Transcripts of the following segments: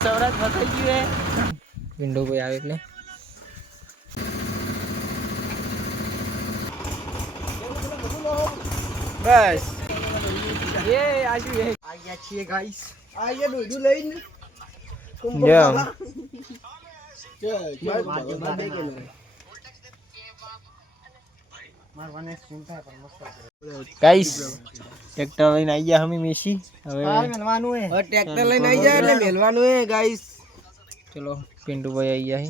ફસાઈ ગયું હે. વિન્ડો કોઈ આવે એટલે. બસ. એ આજુ એ આયા છીએ ગાઈસ આયા ડોડું લઈને. લ્યો. ગાઈસ ટ્રેક્ટર લઈને આવી ગયા અમે મેસી હવે મેલવાનું હે હવે ટ્રેક્ટર લઈને આવી જાય એટલે મેલવાનું હે ગાઈસ ચલો પિન્ટુભાઈ આવી ગયા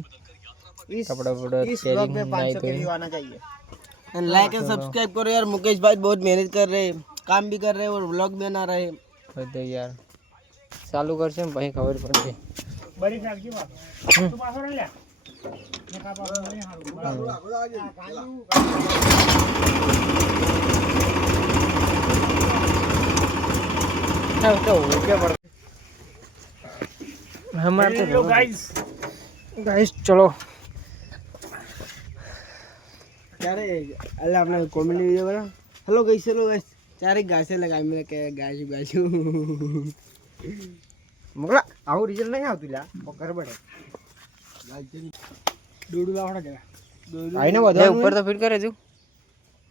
છે કપડા બપડા इस ब्लॉग में પહેરી 500 के નાઈ व्यू आना चाहिए एंड लाइक एंड सब्सक्राइब करो यार मुकेश भाई बहुत मेहनत कर रहे हैं काम भी कर रहे हैं और व्लॉग भी बना रहे हैं બધે યાર ચાલુ કરશે ને પછી ખબર પડશે હા, તો ઊભે પડ. હમારે તો ગાઈસ ગાઈસ ચલો ત્યારે અલ્લા આપણે કોમેડી વિડિયો બના હેલો ગાઈસ હેલો ગાઈસ ચારે ગાસે લગાવી મેં કે ગાજુ ગાજુ મોકલા આવું રિઝલ્ટ નહીં આવતું લા પકડ પડે દોડું લાવડા જરા આઈને બધા ઉપર તો ફિટ કરે છું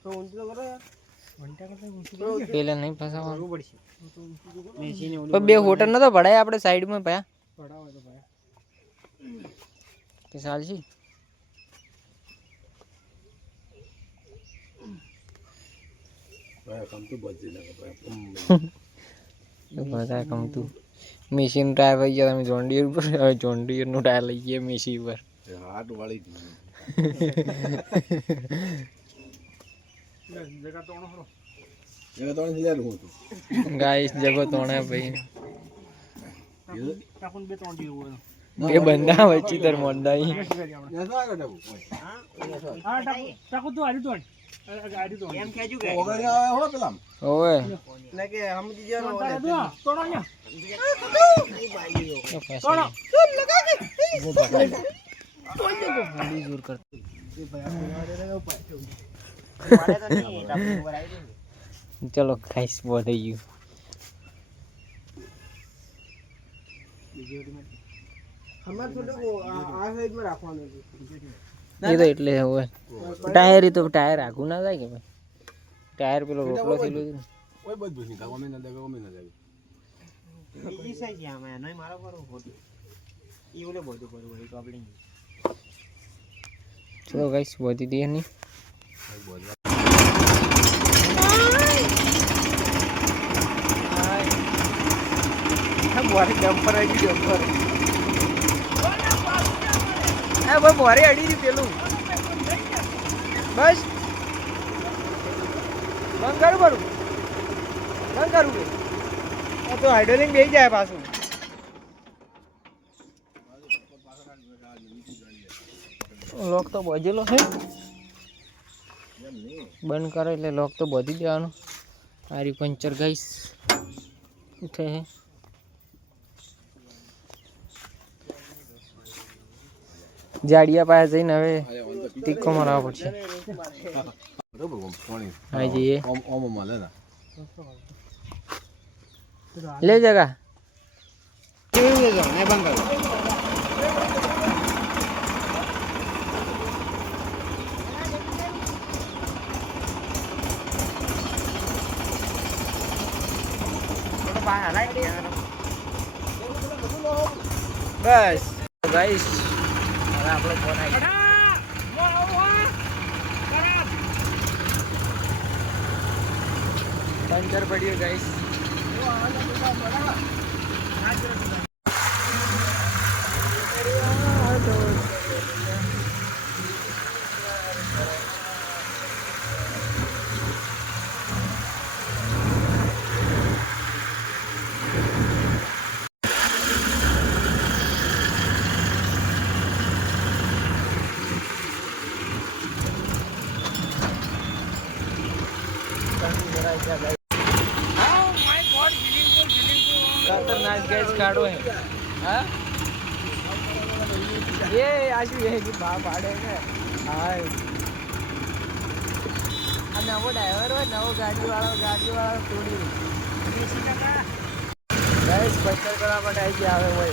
તો ઊંચું તો કરો યાર પેલા નહીં ફસાવાનું પડશે મેસી ને પણ બે હોટલ નતો પડાય આપણે સાઈડમાં પયા પડાવો તો ભાઈ તે ચાલશે બધા ગમતું મેશીન ટાયર લઈ ગયા તમે જોન્ડિયર ઉપર હવે જોન્ડિયર નું ટાયર લઈ ગયા મેશી ઉપર ગાઈસ જગો તોણે ભાઈ એ બંધા વચ્ચે તર મોંડાઈ એમ ખેંચું કે ઓવે ને કે સમજી જવાનું ગાડી જોર કર ચલો ખાઈસ બહુ થઈ ગયું. અમારે થોડુંક આ આ સાઈડમાં રાખવાનું છે. એ તો એટલે હવે. ટાયર તો ટાયર આખું ના જાય કે ભાઈ? ટાયર પેલો રોકલો થયેલો છે. ને. બીજી સાઈડ છે આમાં એનો મારો પર ખોટું ઈ ઓલે બધું હોય ચલો ગાઈસ વધી દે નહીં. બોરી ગયું અડી રહ્યું પેલું બસ બંધ કરું પડું બંધ કરું તો હાઇડ્રોલિંગ બે જાય પાછું. લોક તો બજેલો છે બંધ કરો એટલે લોક તો બધી દેવાનું આરી પંચર ગાઈસ ઉઠે હે. જાડિયા પાસે જઈને હવે ટીકો મરાવવો પડશે. આવી જઈએ. લે જગા કેવી રીતે જાવ ને બંધ બસ ગાઈસ હવે આપણો ફોન આવી પંચર પડ્યું ગાઈસ खतरनाक गैस काढो है हाँ ये आजू ये कि बा पाड़े के हाय આ નવો ડ્રાઈવર હોય નવો ગાડી વાળો ગાડી વાળો તોડી ગેસ પંચર કરવા માટે આવી ગયા હવે હોય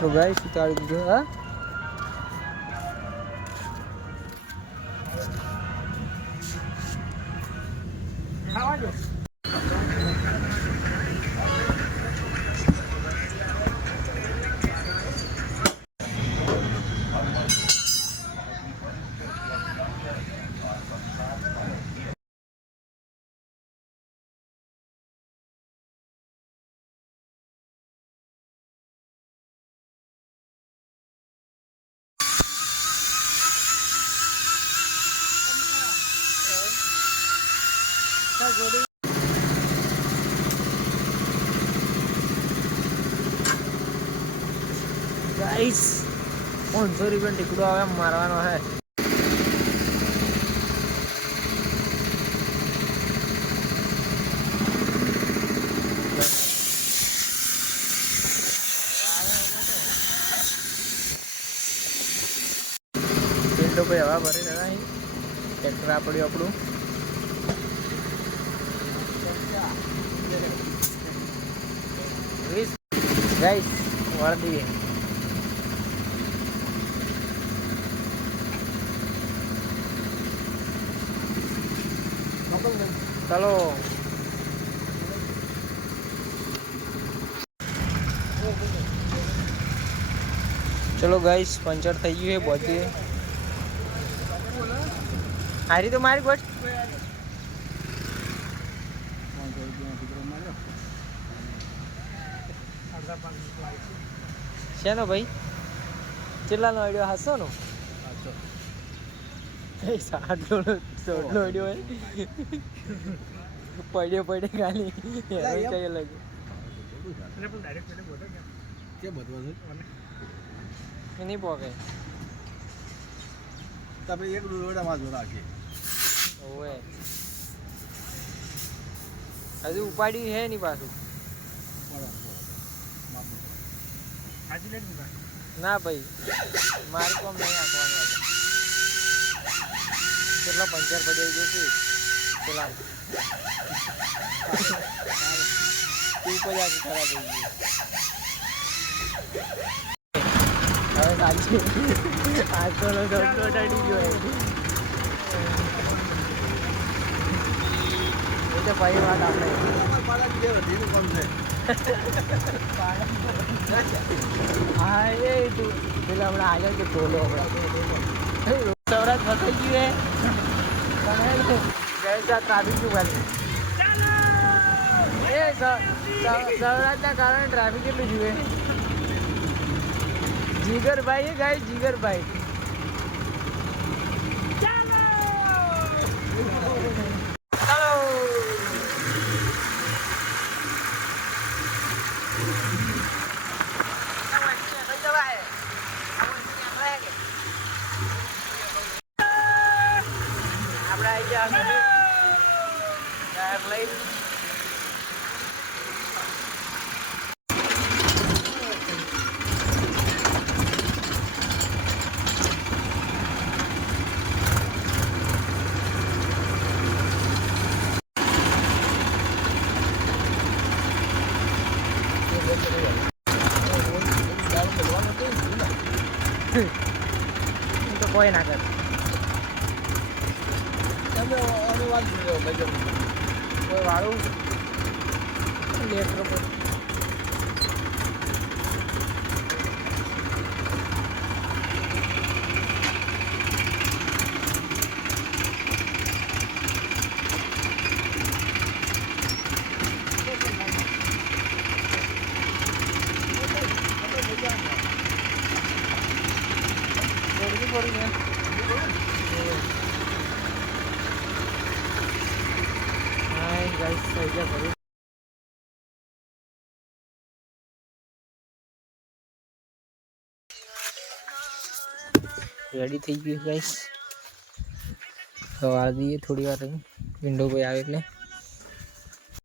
તો ગાઈસ ઉતારી દીધું હા ગાઈસ પાંચસો રૂપિયા ટીકડો આવે એમ મારવાનો હે ભાઈ હવા ભરે દાદા અહીં ટ્રેક્ટર આ આપણું. ગાઈસ વાળ દઈએ ચાલો ચલો ગાઈસ પંચર થઈ ગયું છે પહોંચીએ હારી તો મારી ગોટ શેનો ભાઈ? કેટલાનો આઈડિયો હાસો. નો એ સાઠનો આઈડિયો હોય પડ્યો પડે ખાલી. કઈ અલગ. નહીં પોકે. આપણે એક દોડા જો રાખીએ. ઓવે. હજુ ઉપાડ્યું હે નહીં પાછું. ના ભાઈ, મારું કોમ નહીં આપવાનું. કેટલો પંચર પડી છે પેલા. તું ખરાબ હવે આજ આજકાલ ડોક્ટર અડાડી એ. તો ભાઈ વાત આપણે. હા એ તું પેલા હમણાં આગળ કે ટોલો હમણાં સૌરાજ ફસાઈ ગયું હે ત્યાં ટ્રાફિક એ સૌરાજના કારણે ટ્રાફિક કેટલું જુએ જીગરભાઈ એ ગાય જીગરભાઈ ચાલો. આપણે આવી ગયા ઘરે. ટાયર લઈ તો કોઈ ના કરે કોઈ વાળું લેટર હા ગાઈસ થઈ ગયા ભરી રેડી થઈ ગયું ગાઈસ સવાર દઈએ થોડી વાર વિન્ડો કોઈ આવે એટલે